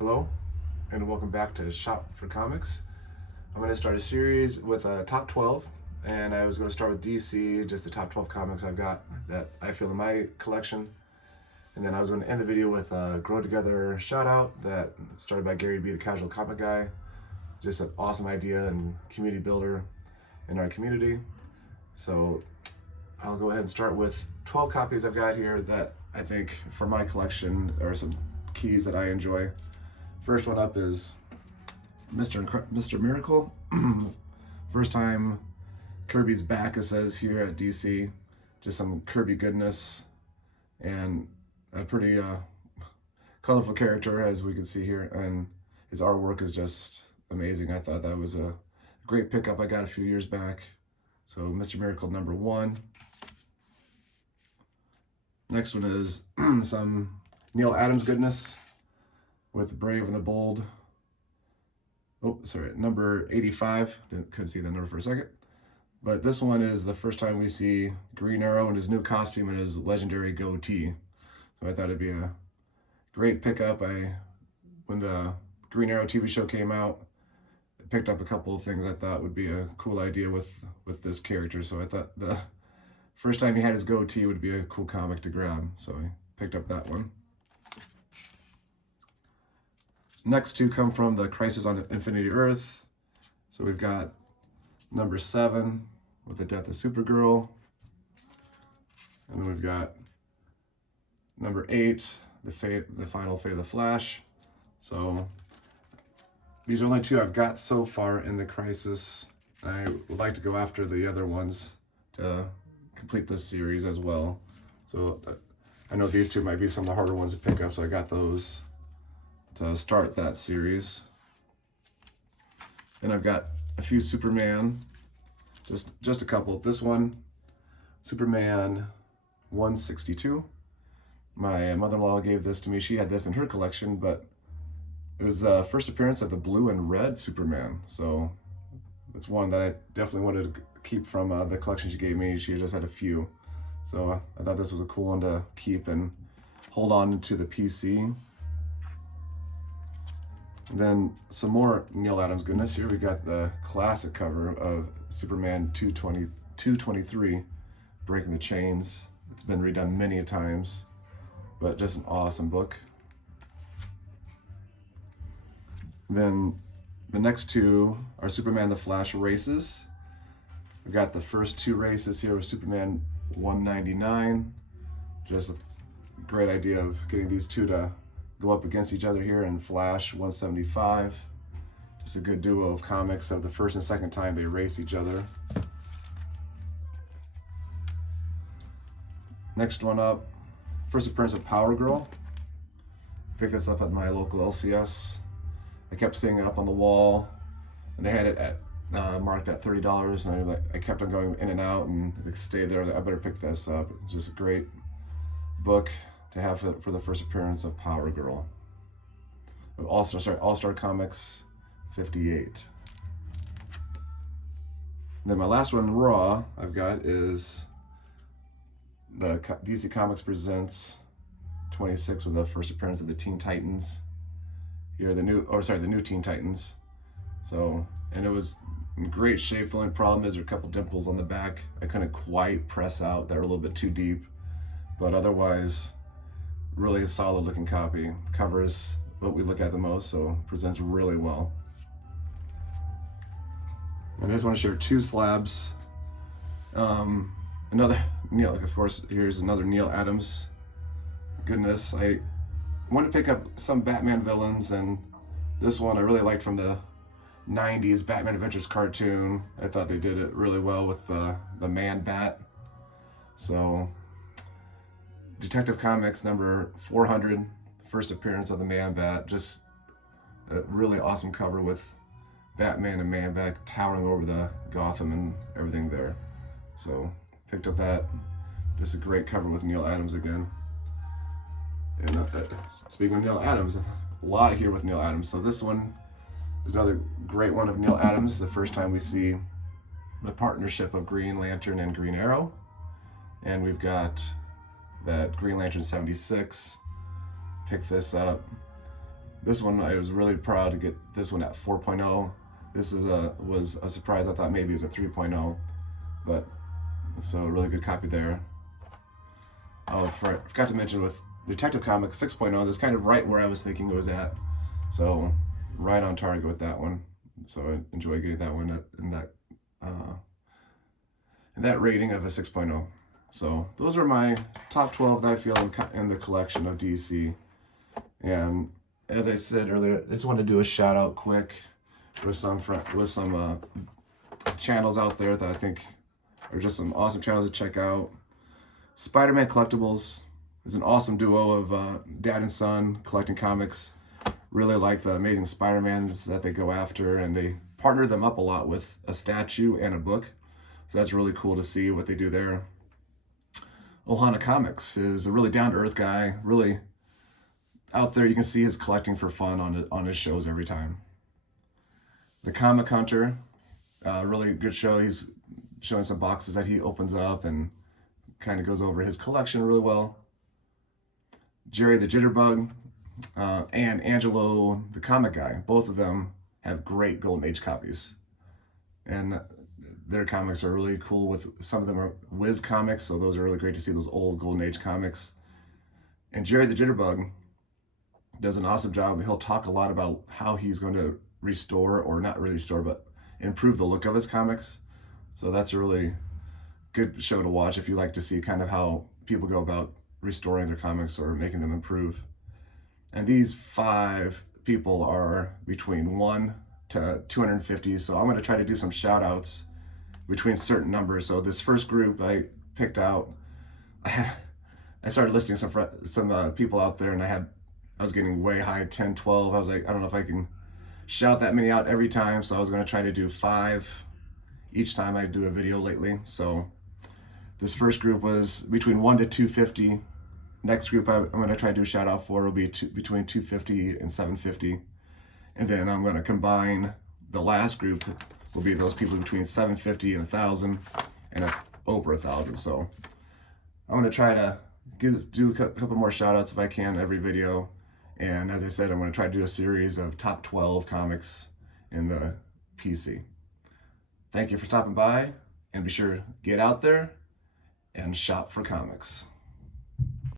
Hello, and welcome back to Shop for Comics. I'm going to start a series with a top 12, and I was going to start with DC, just the top 12 comics I've got that I feel in my collection. And then I was going to end the video with a Grow Together shout out that started by Gary B, the Casual Comic Guy. Just an awesome idea and community builder in our community. So I'll go ahead and start with 12 copies I've got here that I think for my collection are some keys that I enjoy. First one up is Mr. Miracle. First time Kirby's back, it says here at DC. Just some Kirby goodness and a pretty colorful character, as we can see here, and his artwork is just amazing. I thought that was a great pickup I got a few years back. So Mr. Miracle #1. Next one is some Neil Adams goodness with Brave and the Bold. Oh, sorry, number 85. Couldn't see the number for a second. But this one is the first time we see Green Arrow in his new costume and his legendary goatee. So I thought it'd be a great pickup. When the Green Arrow TV show came out, I picked up a couple of things I thought would be a cool idea with this character. So I thought the first time he had his goatee would be a cool comic to grab. So I picked up that one. Next two come from the Crisis on Infinity Earth. So we've got number 7 with the death of Supergirl. And then we've got number 8, the final fate of the Flash. So these are only two I've got so far in the Crisis. I would like to go after the other ones to complete this series as well. So I know these two might be some of the harder ones to pick up, so I got those to start that series. Then I've got a few Superman, just a couple. This one, Superman 162. My mother-in-law gave this to me. She had this in her collection, but it was the first appearance of the blue and red Superman. So it's one that I definitely wanted to keep from the collection she gave me. She just had a few. So I thought this was a cool one to keep and hold on to the PC. And then some more Neil Adams goodness. Here we got the classic cover of Superman 223, Breaking the Chains. It's been redone many times, but just an awesome book. Then the next two are Superman the Flash races. We got the first two races here with Superman 199. Just a great idea of getting these two to go up against each other here, and Flash 175. Just a good duo of comics of the first and second time they race each other. Next one up, first appearance of Power Girl. Picked this up at my local LCS. I kept seeing it up on the wall, and they had it at marked at $30, and I kept on going in and out, and it stayed there. I better pick this up. It's just a great book to have for the first appearance of Power Girl. All-Star Comics 58. And then my last one, Raw, I've got is the DC Comics Presents 26 with the first appearance of the Teen Titans. Here, the new Teen Titans. So, and it was in great shape. The only problem is there are a couple dimples on the back I couldn't quite press out. They're a little bit too deep, but otherwise, really a solid looking copy. Covers what we look at the most, so presents really well. And I just want to share two slabs. Another Neil, of course, here's another Neil Adams goodness. I want to pick up some Batman villains, and this one I really liked from the 90s Batman Adventures cartoon. I thought they did it really well with the Man-Bat. So Detective Comics number 400, first appearance of the Man-Bat. Just a really awesome cover with Batman and Man-Bat towering over the Gotham and everything there. So picked up that. Just a great cover with Neil Adams again. And speaking of Neil Adams, a lot here with Neil Adams. So this one is another great one of Neil Adams. The first time we see the partnership of Green Lantern and Green Arrow. And we've got that Green Lantern 76. Pick this up. This one, I was really proud to get this one at 4.0. This was a surprise. I thought maybe it was a 3.0, but so a really good copy there. Oh, I forgot to mention with Detective Comics 6.0, that's kind of right where I was thinking it was at. So right on target with that one. So I enjoy getting that one in that rating of a 6.0. So those are my top 12 that I feel in the collection of DC. And as I said earlier, I just want to do a shout out quick with some channels out there that I think are just some awesome channels to check out. Spiderman Collectibles is an awesome duo of dad and son collecting comics. Really like the Amazing Spider-Mans that they go after, and they partner them up a lot with a statue and a book. So that's really cool to see what they do there. Ohana Comics is a really down-to-earth guy, really out there. You can see his collecting for fun on his shows every time. The Comic Hunter, really good show. He's showing some boxes that he opens up and kind of goes over his collection really well. Jerry the Jitterbug and Angelo the Comic Guy, both of them have great Golden Age copies. And their comics are really cool. With some of them are Wiz comics, so those are really great to see, those old Golden Age comics. And Jerry the Jitterbug does an awesome job. He'll talk a lot about how he's going to restore, or not really restore, but improve the look of his comics. So that's a really good show to watch if you like to see kind of how people go about restoring their comics or making them improve. And these 5 people are between 1 to 250, so I'm going to try to do some shout outs between certain numbers. So this first group I picked out, I started listing some people out there, and I was getting way high, 10, 12. I was like, I don't know if I can shout that many out every time, so I was going to try to do 5 each time I do a video lately. So this first group was between 1 to 250. Next group I'm going to try to do a shout out for will be between 250 and 750. And then I'm going to combine the last group will be those people between 750 and 1,000 and over 1,000. So I'm going to try to do a couple more shout outs if I can every video. And as I said, I'm going to try to do a series of top 12 comics in the PC. Thank you for stopping by, and be sure to get out there and shop for comics.